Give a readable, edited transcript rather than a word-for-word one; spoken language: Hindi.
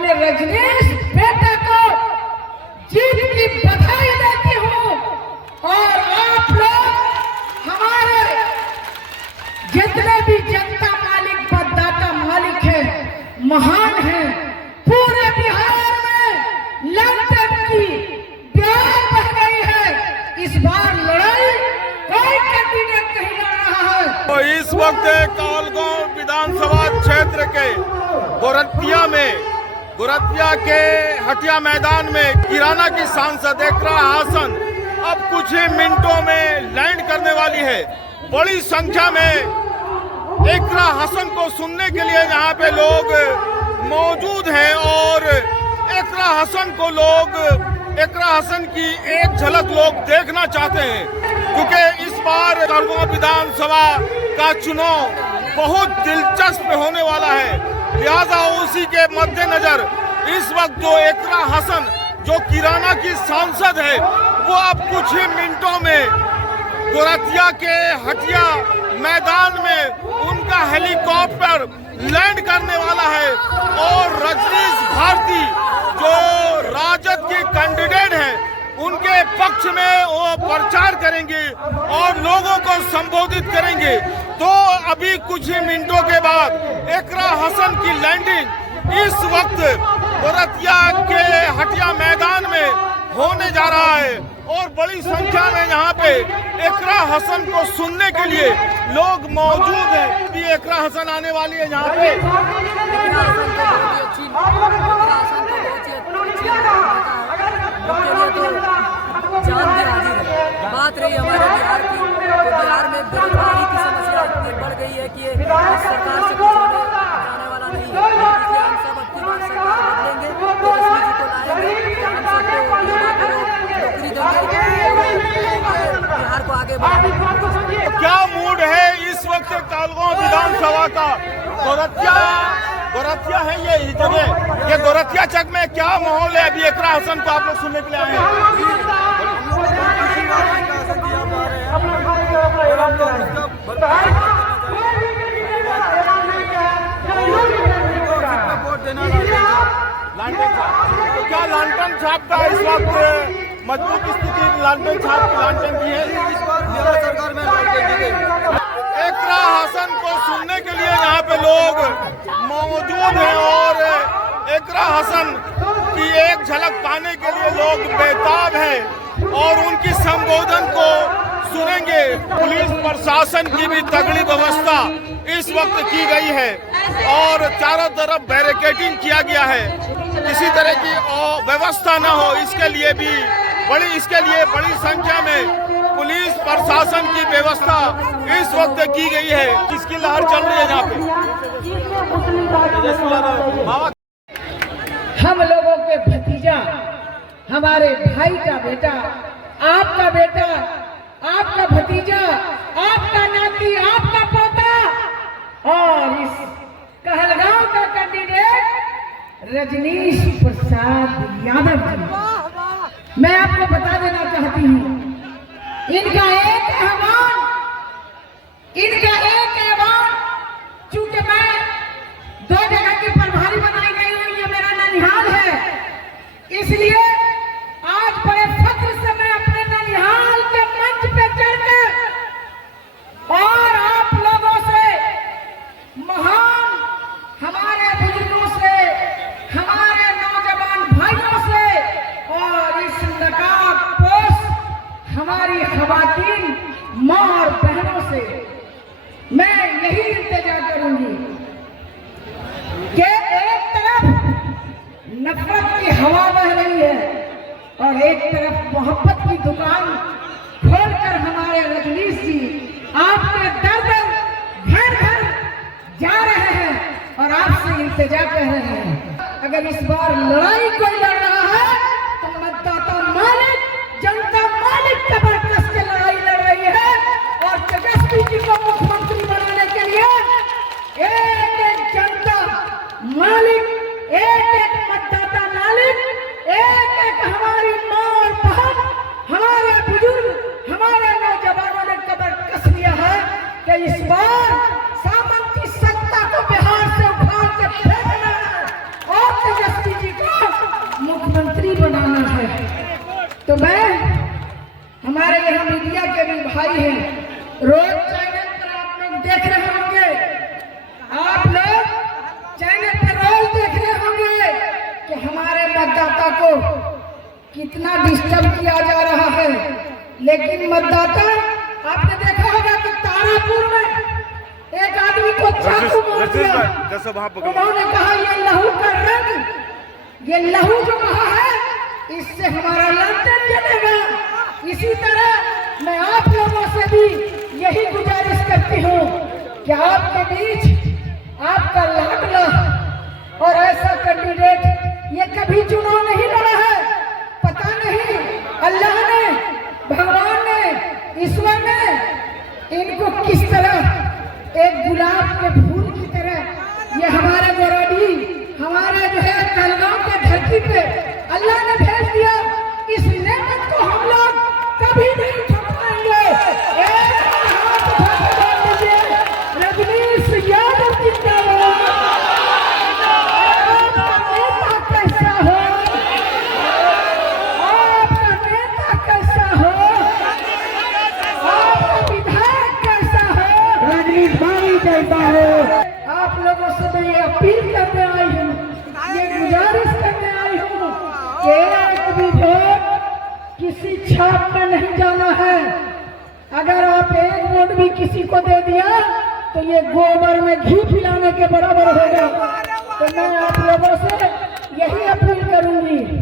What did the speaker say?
अपने रजनीश बेटे को जीत की बधाई देती हूँ। और आप लोग हमारे जितने भी जनता मालिक मतदाता मालिक है, महान है। पूरे बिहार में लंदन की प्यार बह गई है। इस बार लड़ाई कोई कैंडिडेट नहीं लड़ रहा है। तो इस वक्त कालगांव विधानसभा क्षेत्र के गोरतिया के हटिया मैदान में किराना की सांसद एकरा हसन अब कुछ ही मिनटों में लैंड करने वाली है। बड़ी संख्या में एकरा हसन को सुनने के लिए यहाँ पे लोग मौजूद हैं और एकरा हसन की एक झलक लोग देखना चाहते हैं, क्योंकि इस बार कालगांव विधानसभा का चुनाव बहुत दिलचस्प होने वाला है। लिहाजा उसी के मद्देनजर इस वक्त जो एकरा हसन जो किराना की सांसद है, वो अब कुछ ही मिनटों में गोरतिया के हटिया मैदान में उनका हेलीकॉप्टर लैंड करने वाला है और रजनीश भारती जो राजद के कैंडिडेट हैं, उनके पक्ष में वो प्रचार करेंगे और लोगों को संबोधित करेंगे। तो अभी कुछ ही मिनटों के बाद एकरा हसन की लैंडिंग इस वक्त गोरतिया के हटिया मैदान में होने जा रहा है और बड़ी संख्या में यहाँ पे एकरा हसन को सुनने के लिए लोग मौजूद हैं। अभी एकरा हसन आने वाली है यहाँ पे। बात रही हमारे बिहार की, तो बिहार में बेरोजगारी की समस्या इतनी बढ़ गई है कि सरकार से कुछ जाने वाला नहीं है। इसलिए हम सब अपनी बार सरकार बदलेंगे, तो रश्मि जी को लाएंगे, हम सबको नौकरी देंगे, बिहार को आगे बढ़ाएंगे। क्या मूड है इस वक्त कालगांव विधानसभा का? गोरतिया है ये जगह, ये गोरतिया चक में क्या माहौल है? अभी एकरा हसन को आप लोग सुनने के लिए आए हैं। तो क्या लालटेन छाप का इस वक्त मजबूत स्थिति लालटेन की है? इस बार बिहार सरकार में एकरा हसन को सुनने के लिए यहाँ पे लोग मौजूद हैं और एकरा हसन की एक झलक पाने के लिए लोग बेताब हैं और उनकी संबोधन को सुनेंगे। पुलिस प्रशासन की भी तगड़ी व्यवस्था इस वक्त की गई है और चारों तरफ बैरिकेडिंग किया गया है, किसी तरह की व्यवस्था न हो इसके लिए बड़ी संख्या में पुलिस प्रशासन की व्यवस्था इस वक्त की गई है। किसकी लहर चल रही है यहाँ पे? हम लोगों के भतीजा, हमारे भाई का बेटा, आपका बेटा, आपका भतीजा, आपका नाती, आपका पोता और इस कहलगांव का कैंडिडेट रजनीश प्रसाद यादव जी। मैं आपको बता देना चाहती हूँ, इनका एक ऐवान, चूंकि मैं 2 जगह की प्रभारी बनाई गई हूँ, ये मेरा ननिहाल है, इसलिए आज बड़े फख्र से मैं अपने ननिहाल के मंच पे चढ़कर और आप लोगों से, महान हमारे बुजुर्गों से, हमारे नौजवान भाइयों से और इस नकाबपोश हमारी खवातीन माँ और बहनों से मैं यही इल्तिजा करूंगी कि एक तरफ नफरत की हवा बह रही है और एक तरफ मोहब्बत की दुकान खोलकर हमारे रजनीश जी आपके दर दर घर घर जा रहे हैं और आपसे इल्तिजा कर रहे हैं। अगर इस बार लड़ाई कोई लड़ रहा है तो मतदाता मालिक, जनता मालिक कमर कस के लड़ाई लड़ रही है और तेजस्वी जी को मुख्यमंत्री बनाने के लिए एक एक जनता मालिक, एक एक मतदाता मालिक, एक एक हमारी माँ और बहन, हमारे बुजुर्ग, हमारे नौजवानों ने कमर कस लिया है कि इस बार सामंती सत्ता को बिहार से उखाड़ के फेंकना है और तेजस्वी तो मैं हमारे यहाँ मीडिया के भी भाई हैं, रोज चैनल पर आप लोग देख रहे होंगे, आप लोग चैनल पर रोज देख रहे होंगे कि हमारे मतदाता को कितना डिस्टर्ब किया जा रहा है। लेकिन मतदाता, आपने देखा होगा कि तारापुर में एक आदमी को चाकू मार दिया। उन्होंने कहा ये लहू का रंग, ये लहू जो कहा है इससे हमारा लंदन जलेगा। इसी तरह मैं आप लोगों से भी यही गुजारिश करती हूँ कि आपके बीच आपका लाडला और ऐसा कैंडिडेट ये कभी चुनाव नहीं लड़ा है। पता नहीं अल्लाह ने, भगवान ने, ईश्वर ने इनको किस तरह एक गुलाब के फूल की तरह ये हमारे गोराडी, हमारे जो है कहलगांव के धरती पे अल्लाह ने भेज दिया। इस नेमत को हम लोग कभी नहीं ठुकराएंगे। एक हाथ उठा के दीजिए, रजनीश यादव जिंदाबाद। आपका नेता कैसा हो, आपका नेता कैसा हो, आपका विधायक कैसा हो, रजनीश भाई जैसा हो। आप लोगों से मैं ये अपील करने आई हूँ, ये गुजारिश करने आई हूँ कि एक भी वोट किसी छाप में नहीं जाना है। अगर आप एक वोट भी किसी को दे दिया तो ये गोबर में घी पिलाने के बराबर होगा। तो मैं आप लोगों से यही अपील करूंगी।